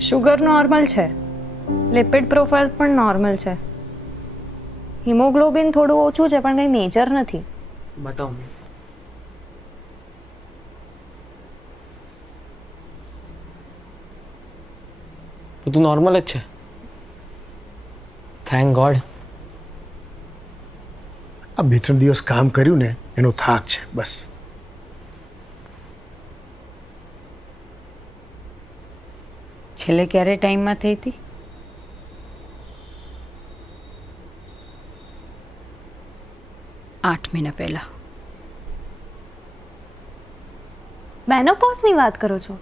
Sugar normal છે, lipid profile પણ normal છે, હિમોગ્લોબિન થોડું ઓછું છે પણ કંઈ મેજર નથી. બતાવો. બધું નોર્મલ જ છે. Thank God. આ 2-3 દિવસ કામ કર્યું ને એનો થાક છે બસ. છેલ્લે ક્યારે ટાઈમમાં થઈ હતી? આઠ મહિના પહેલા. મેનોપોઝની વાત કરો છો?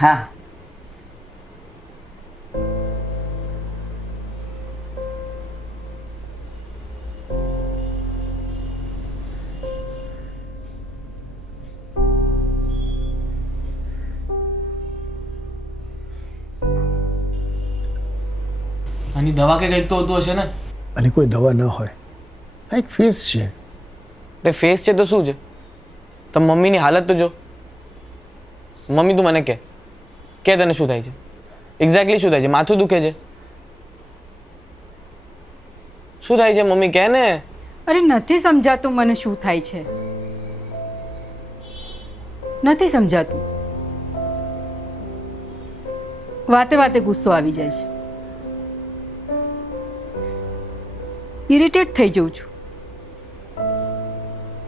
હા. આની દવા કે કંઈક તો હોતું હશે ને? અને કોઈ દવા ન હોય, આ એક ફેસ છે. અરે ફેસ છે તો શું છે? તમે મમ્મીની હાલત તો જો. મમ્મી તું મને કે તને શું થાય છે? એક્ઝેક્ટલી શું થાય છે? માથું દુખે છે? શું થાય છે મમ્મી કહે ને. અરે નથી સમજાતું મને શું થાય છે, નથી સમજાતું. વાતે વાતે ગુસ્સો આવી જાય છે, ઇરિટેટ થઈ જઉં છું.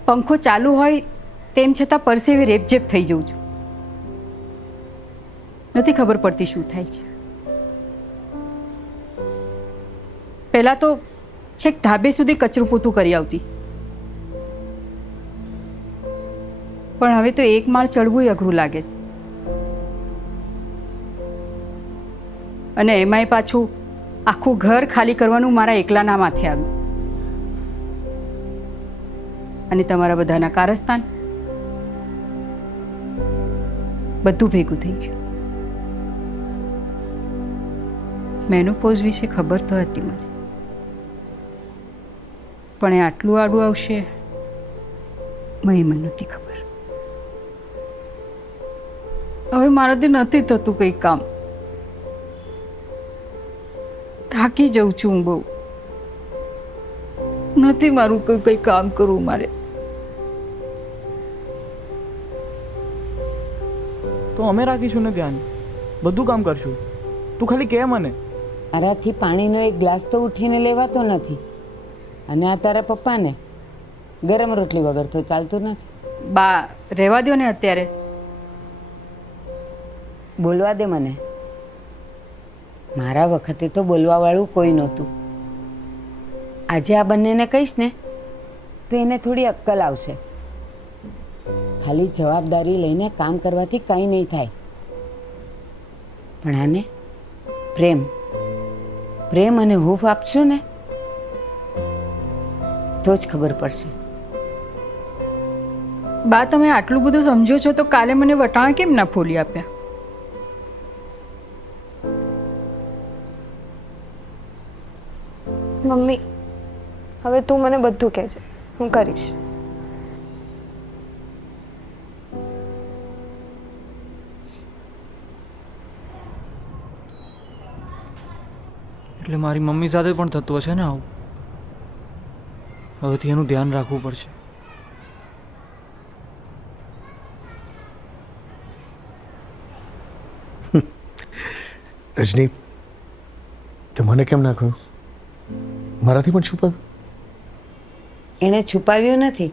પંખો ચાલુ હોય તેમ છતાં પરસેવે રેપઝેપ થઈ જઉં છું. નથી ખબર પડતી શું થાય છે. પહેલાં તો છેક ધાબે સુધી કચરું પોતું કરી આવતી, પણ હવે તો એક માળ ચડવું અઘરું લાગે છે. અને એમાંય પાછું આખું ઘર ખાલી કરવાનું મારા એકલાના માથે આવ્યું. અને તમારા બધાના કારસ્તાન, બધું ભેગું થઈ ગયું. મેનોપોઝ વિશે ખબર તો હતી મને, પણ એ આટલું આડું આવશે મને નહોતી ખબર. હવે મારાથી નથી થતું કંઈ કામ. થાકી જાઉં છું હું બહુ. નથી મારું કંઈ કામ કરવું મારે. તો અમે રાખીશું ને ધ્યાન, બધું કામ કરશું. તું ખાલી કે મને. મારાથી પાણીનો એક ગ્લાસ તો ઉઠીને લેવાતો નથી, અને આ તારા પપ્પાને ગરમ રોટલી વગર તો ચાલતું નથી. બા રહેવા દો ને અત્યારે. બોલવા દે મને. મારા વખતે તો બોલવાવાળું કોઈ નહોતું. આજે આ બંનેને કહીશ ને તો એને થોડી અક્કલ આવશે. ખાલી જવાબદારી લઈને કામ કરવાથી કંઈ નહીં થાય, પણ આને પ્રેમ અને હૂંફ આપશું ને તો જ ખબર પડશે. બા તમે આટલું બધું સમજો છો તો કાલે મને વટાણા કેમ ના ફોલી આપ્યા? મમ્મી, હવે તું મને બધું કહેજે, હું કરીશ. એટલે મારી મમ્મી સાથે પણ થતું હશે ને આવું. હવેથી એનું ધ્યાન રાખવું પડશે. રજની, તે મને કેમ ના કહ્યું? મારાથી પણ છુપાવ્યું? એણે છુપાવ્યું નથી,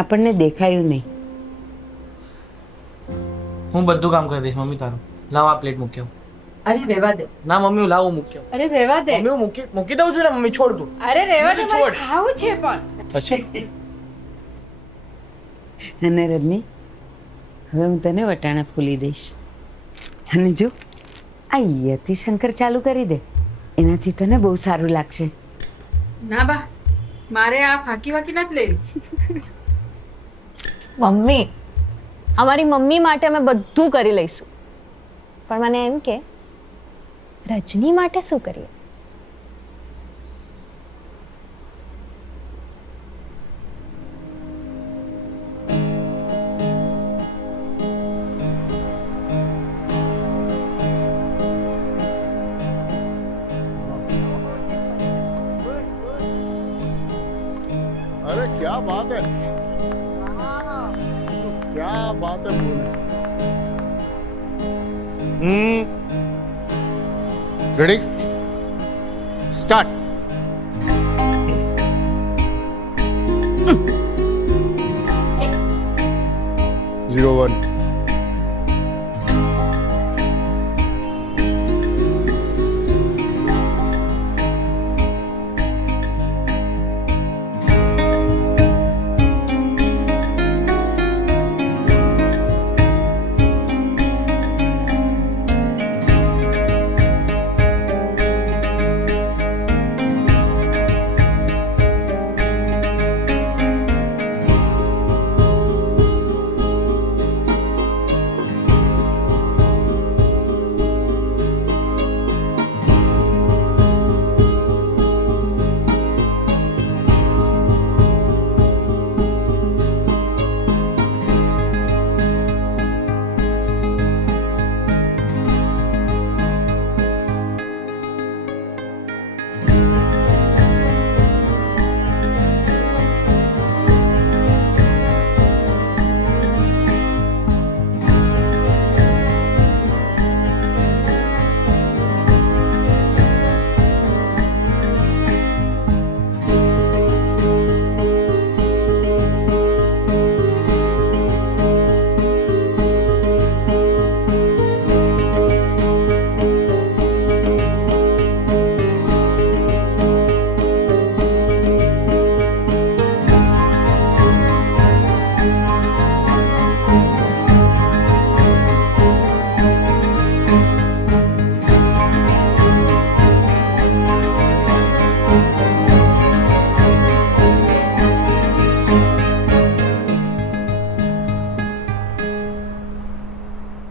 આપણને દેખાયું નહીં. હું બધું કામ કરી દઈશ મમ્મી તારું. લાવ આ પ્લેટ મૂક્યો. અરે રહેવા દે. ના મમ્મી હું લાવું મૂક્યો. અરે રહેવા દે. મમ્મી હું મૂકી દઉં છું ને મમ્મી, છોડ તું. અરે રહેવા દે, છોડ. ખાવું છે પણ. પછી અને રજની, હવે હું તને વટાણા ફૂલી દઈશ. અને જો આ યતિ શંકર ચાલુ કરી દે, એનાથી તને બહુ સારું લાગશે. ના બા, મારે આ ફાકી વાકી નથી લેવી. મમ્મી, અમારી મમ્મી માટે અમે બધું કરી લઈશું, પણ મને એમ કે રજની માટે શું કરીએ? बात है क्या बात है बोले रेडी स्टार्ट 01